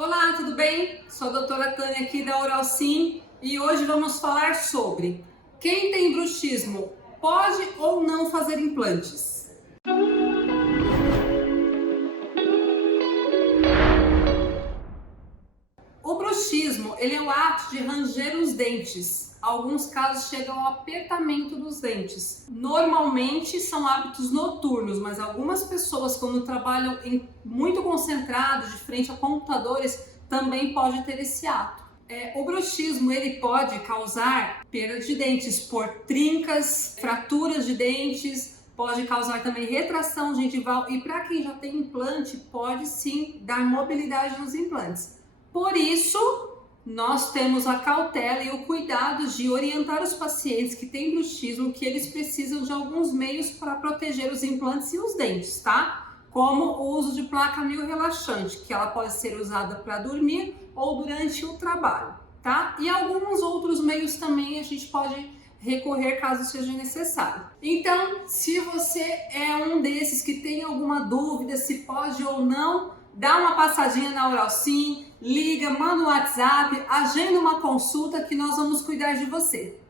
Olá, tudo bem? Sou a doutora Tânia aqui da Oral Sim e hoje vamos falar sobre quem tem bruxismo pode ou não fazer implantes. O bruxismo, ele é o ato de ranger os dentes. Alguns casos chegam ao apertamento dos dentes. Normalmente são hábitos noturnos, mas algumas pessoas, quando trabalham muito concentrados, de frente a computadores, também pode ter esse ato. O bruxismo, ele pode causar perda de dentes por trincas, fraturas de dentes, pode causar também retração gengival e para quem já tem implante, pode sim dar mobilidade nos implantes. Por isso, nós temos a cautela e o cuidado de orientar os pacientes que têm bruxismo que eles precisam de alguns meios para proteger os implantes e os dentes, tá? Como o uso de placa mio-relaxante, que ela pode ser usada para dormir ou durante o trabalho, tá? E alguns outros meios também a gente pode recorrer caso seja necessário. Então, se você é um desses que tem alguma dúvida se pode ou não, dá uma passadinha na Oral Sim, liga, manda um WhatsApp, agenda uma consulta que nós vamos cuidar de você.